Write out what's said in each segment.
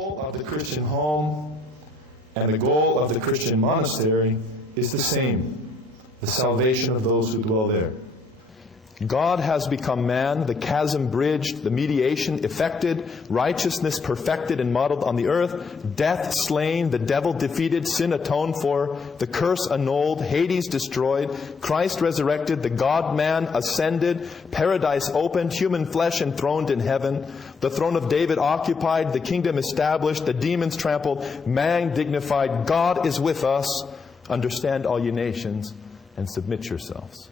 goal of the Christian home and the goal of the Christian monastery is the same: the salvation of those who dwell there. God has become man, the chasm bridged, the mediation effected, righteousness perfected and modeled on the earth, death slain, the devil defeated, sin atoned for, the curse annulled, Hades destroyed, Christ resurrected, the God-man ascended, paradise opened, human flesh enthroned in heaven, the throne of David occupied, the kingdom established, the demons trampled, man dignified. God is with us. Understand, all ye nations, and submit yourselves.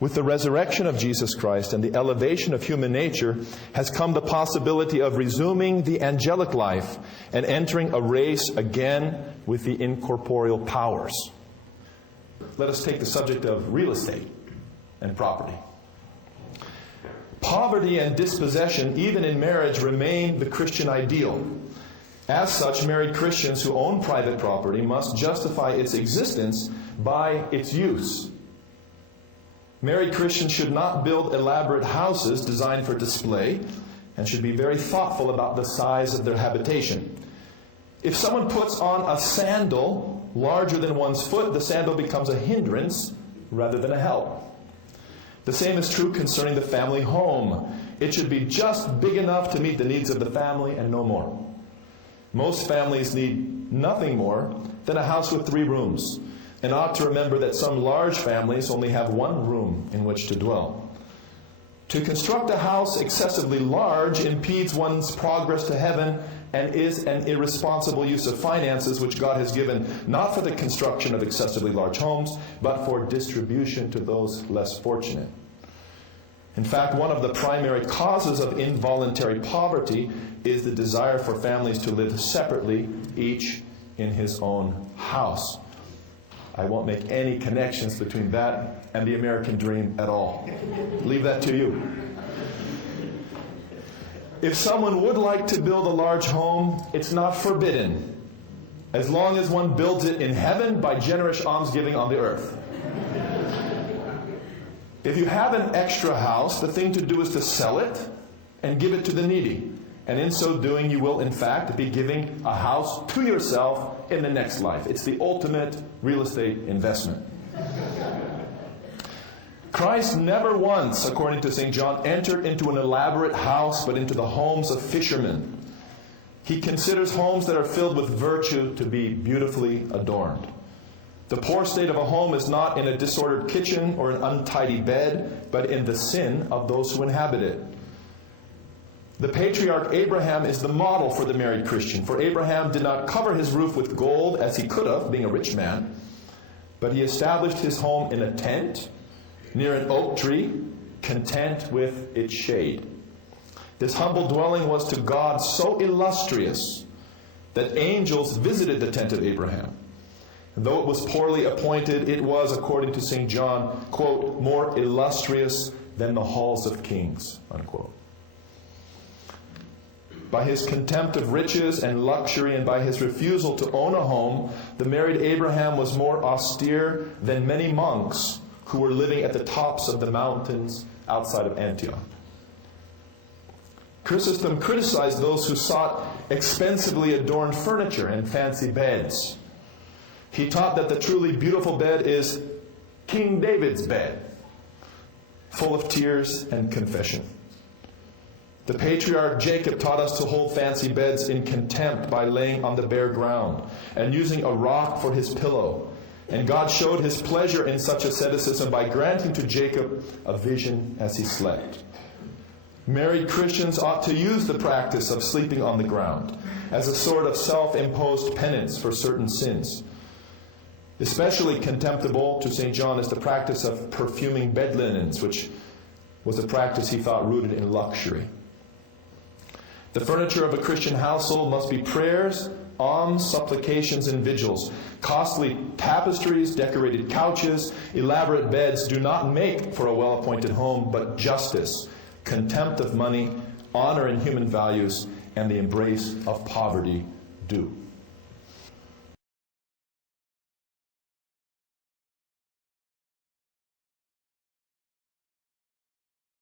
With the resurrection of Jesus Christ and the elevation of human nature has come the possibility of resuming the angelic life and entering a race again with the incorporeal powers. Let us take the subject of real estate and property. Poverty and dispossession, even in marriage, remain the Christian ideal. As such, married Christians who own private property must justify its existence by its use. Married Christians should not build elaborate houses designed for display and should be very thoughtful about the size of their habitation. If someone puts on a sandal larger than one's foot, the sandal becomes a hindrance rather than a help. The same is true concerning the family home. It should be just big enough to meet the needs of the family and no more. Most families need nothing more than a house with 3 rooms, and ought to remember that some large families only have 1 room in which to dwell. To construct a house excessively large impedes one's progress to heaven and is an irresponsible use of finances which God has given not for the construction of excessively large homes, but for distribution to those less fortunate. In fact, one of the primary causes of involuntary poverty is the desire for families to live separately, each in his own house. I won't make any connections between that and the American dream at all. Leave that to you. If someone would like to build a large home, it's not forbidden, as long as one builds it in heaven by generous almsgiving on the earth. If you have an extra house, the thing to do is to sell it and give it to the needy. And in so doing, you will, in fact, be giving a house to yourself in the next life. It's the ultimate real estate investment. Christ never once, according to St. John, entered into an elaborate house, but into the homes of fishermen. He considers homes that are filled with virtue to be beautifully adorned. The poor state of a home is not in a disordered kitchen or an untidy bed, but in the sin of those who inhabit it. The patriarch Abraham is the model for the married Christian, for Abraham did not cover his roof with gold as he could have, being a rich man, but he established his home in a tent near an oak tree, content with its shade. This humble dwelling was to God so illustrious that angels visited the tent of Abraham. And though it was poorly appointed, it was, according to St. John, quote, more illustrious than the halls of kings, unquote. By his contempt of riches and luxury and by his refusal to own a home, the married Abraham was more austere than many monks who were living at the tops of the mountains outside of Antioch. Chrysostom criticized those who sought expensively adorned furniture and fancy beds. He taught that the truly beautiful bed is King David's bed, full of tears and confession. The patriarch Jacob taught us to hold fancy beds in contempt by laying on the bare ground and using a rock for his pillow. And God showed his pleasure in such asceticism by granting to Jacob a vision as he slept. Married Christians ought to use the practice of sleeping on the ground as a sort of self-imposed penance for certain sins. Especially contemptible to St. John is the practice of perfuming bed linens, which was a practice he thought rooted in luxury. The furniture of a Christian household must be prayers, alms, supplications, and vigils. Costly tapestries, decorated couches, elaborate beds do not make for a well-appointed home, but justice, contempt of money, honor in human values, and the embrace of poverty do.